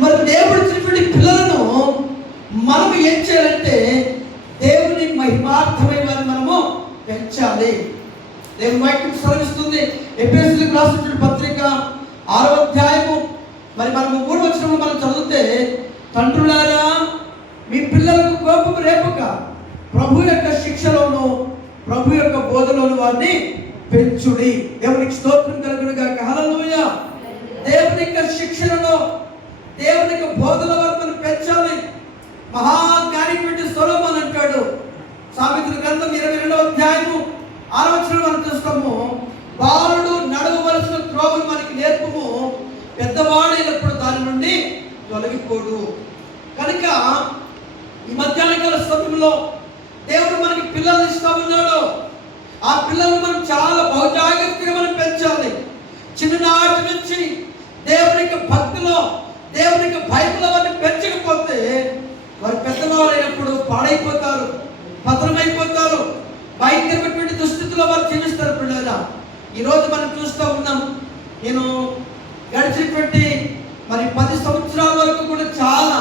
మరి దేవుడు ఇచ్చినటువంటి పిల్లలను మనం ఏం చేయాలంటే దేవుని మహిమార్థమైన వారిని మనము పెంచాలి. దేవుని వాక్యం సెలవిస్తుంది. ఎఫెసీయులకు రాసినటువంటి పత్రిక 6వ అధ్యాయము మరి మనము 3వ వచనంలో మనం చదివితే, తండ్రులారా మీ పిల్లలకు కోపం రేపక ప్రభు యొక్క శిక్షలోను ప్రభు యొక్క బోధలోను వారిని పెంచుడి. దేవునికి స్తోత్రం కలుగును గాక. హల్లెలూయా. దేవుని యొక్క శిక్షణలో దేవుని యొక్క బోధల వరకు మనం పెంచాలి. మహాజ్ఞాని సొలొమోను అంటాడు, సామెతల గ్రంథం 22వ అధ్యాయము 6వ వచనం మనం చూస్తాము, బాలుడు నడవవలసిన త్రోవను మనకి నేర్పుము, పెద్దవాడైనప్పుడు దాని నుండి తొలగిపోడు. కనుక ఈ మధ్యాహ్నకాల సమయంలో దేవుడు మనకి పిల్లల్ని ఇస్తా ఉన్నాడు. ఆ పిల్లల్ని మనం చాలా బహుజాగ్రత్తగా మనం పెంచాలి. చిన్ననాటి నుంచి దేవుని యొక్క భక్తిలో దేవుని యొక్క భయంలో వారిని పెంచకపోతే వారు పెద్దవాళ్ళైనప్పుడు పాడైపోతారు, పతనమైపోతారు, భయంకరమైనటువంటి దుస్థితిలో వారు జీవిస్తారు. పిల్లల ఈరోజు మనం చూస్తూ ఉన్నాం. నేను గడిచినటువంటి మరి 10 సంవత్సరాల వరకు కూడా చాలా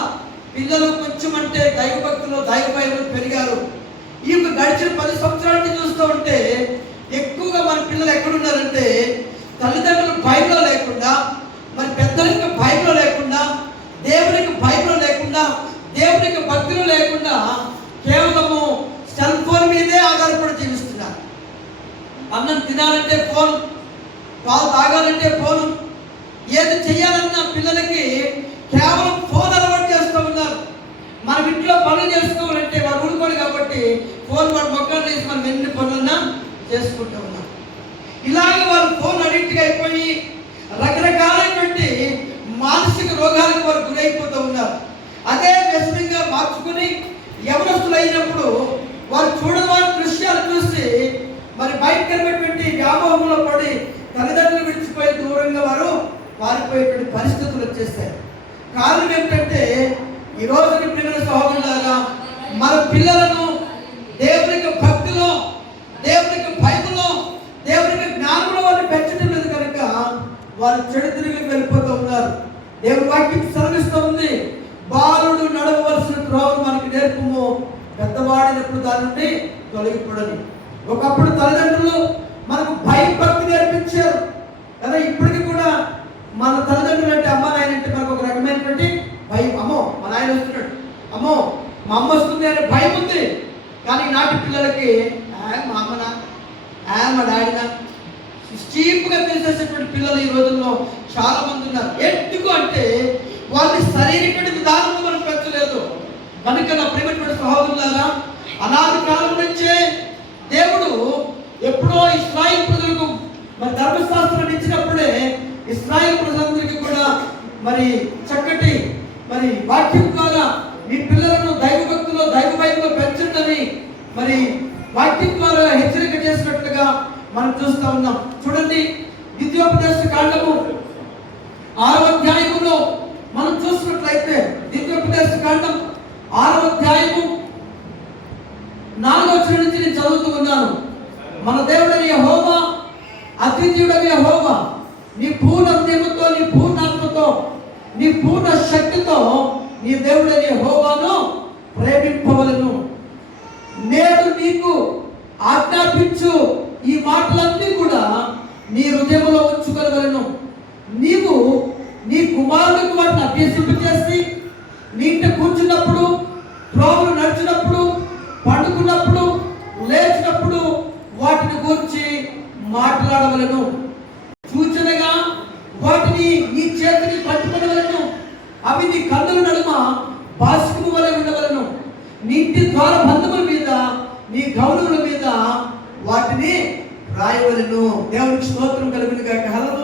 పిల్లలు కొంచెం అంటే దైవభక్తులు దైవభయంలో పెరిగారు. ఈ గడిచిన 10 సంవత్సరాల నుంచి చూస్తూ ఉంటే ఎక్కువగా మన పిల్లలు ఎక్కడున్నారంటే తల్లిదండ్రుల భయంలో లేకుండా, మరి పెద్దల యొక్క భయంలో లేకుండా, దేవుని యొక్క భయంలో లేకుండా, దేవుని యొక్క భక్తిలో లేకుండా కేవలము సెల్ ఫోన్ మీదే ఆధారపడి జీవిస్తున్నారు. అన్నం తినాలంటే ఫోన్, పాలు తాగాలంటే ఫోను, ఏది చేయాలన్నా పిల్లలకి కేవలం ఫోన్ అలవాటు చేస్తూ ఉన్నారు. మనం ఇంట్లో పనులు చేసుకోవాలంటే వాడు ఊరుకోడు కాబట్టి ఫోన్ వాడు మొక్కలు వేసి మనం ఎన్ని పనులన్నా చేసుకుంటూ ఉన్నాం. ఇలాగే వాళ్ళు ఫోన్ అడిక్ట్గా అయిపోయి రకరకాలైనటువంటి మానసిక రోగాలకు వారు గురైపోతూ ఉన్నారు. అదే వ్యసనంగా మార్చుకుని యవనస్తులు అయినప్పుడు వారు చూడని వారి దృశ్యాలు చూసి మరి భయంకరమైనటువంటి వ్యామోహంలో పడి తల్లిదండ్రులు విడిచిపోయి దూరంగా వారు పారిపోయేటువంటి పరిస్థితులు వచ్చేసాయి. కారణం ఏంటంటే ఈ రోజు ప్రియమైన సహోదరులారా, మన పిల్లలను దేవుని యొక్క భక్తిలో, దేవుని యొక్క భయంలో, దేవుని యొక్క జ్ఞానంలో వారిని పెంచడం లేదు కనుక వారు చెడు తిరిగి వెళ్ళిపోతూ ఉన్నారు. దేవుని వాక్యం సెలవిస్తూ ఉంది, బాలుడు నడవవలసిన త్రోవను మనకి నేర్పుము, పెద్దవాడినప్పుడు దాని నుండి తొలగిపోడని. ఒకప్పుడు తల్లిదండ్రులు మనకు భయం భక్తి నేర్పించారు కదా. ఇప్పటికీ కూడా మన తల్లిదండ్రులు అంటే అమ్మ నాయన అంటే మనకు ఒక రకమైనటువంటి భయం. అమ్మో మా నాయన వస్తున్నాడు, అమ్మో మా అమ్మ వస్తుంది అనే భయం ఉంది. కానీ నాటి పిల్లలకి మా అమ్మనా మా డాడీనా చీప్గా తెలిసేసేటువంటి పిల్లలు ఈ రోజుల్లో చాలా మంది ఉన్నారు. ఎందుకు అంటే వాళ్ళని సరైనటువంటి విధానంలో మనం పెంచలేదు కనుక. నా ప్రియమైనటువంటి సహోదరులారా, అనాది కాలం నుంచే దేవుడు ఎప్పుడో ఇశ్రాయేలు ప్రజలకు మరి ధర్మశాస్త్రాన్ని ఇచ్చినప్పుడే ఇశ్రాయేలు ప్రజలందరికీ కూడా మరి చక్కటి మరి వాక్యం ద్వారా మీ పిల్లలను దైవభక్తిలో దైవభయంలో పెంచండి మరి వాక్యం ద్వారా హెచ్చరిక చేసినట్లుగా మనం చూస్తూ ఉన్నాం. చూడండి, ద్వితీయోపదేశ కాండము 6వ అధ్యాయములో మనం చూసినట్లయితే, ద్వితీయోపదేశ కాండం 6వ అధ్యాయము 4వ వచనం నుంచి నేను చదువుతూ ఉన్నాను. మన దేవుడైన యెహోవా, అద్వితీయుడైన యెహోవా, నీ పూర్ణ హృదయముతో, నీ పూర్ణాత్మతో, నీ పూర్ణ శక్తితో నీ దేవుడైన యెహోవాను ప్రేమింపవలెను. నేడు నీకు ఆజ్ఞాపించు ఈ మాటలన్నీ కూడా నీ హృదయంలో ఉంచుకోగలను. నీవు నీ కుమారులకు వాటిని అభ్యసింపచేసి నీ ఇంట కూర్చున్నప్పుడు, త్రోవలు నడిచినప్పుడు, పండుకున్నప్పుడు, లేచినప్పుడు వాటిని గురించి మాట్లాడవలను. సూచనగా వాటిని నీ చేతిని పట్టుకోవలను. అవి నీ కన్నుల నడుమ బాసికము వలె ఉండవలను. నీ ఇంటి ద్వార బంధముల మీద, నీ గౌరవుల మీద వాటిని రాయవలను. దేవునికి స్తోత్రం కలుగును గాక. హల్లెలూయా.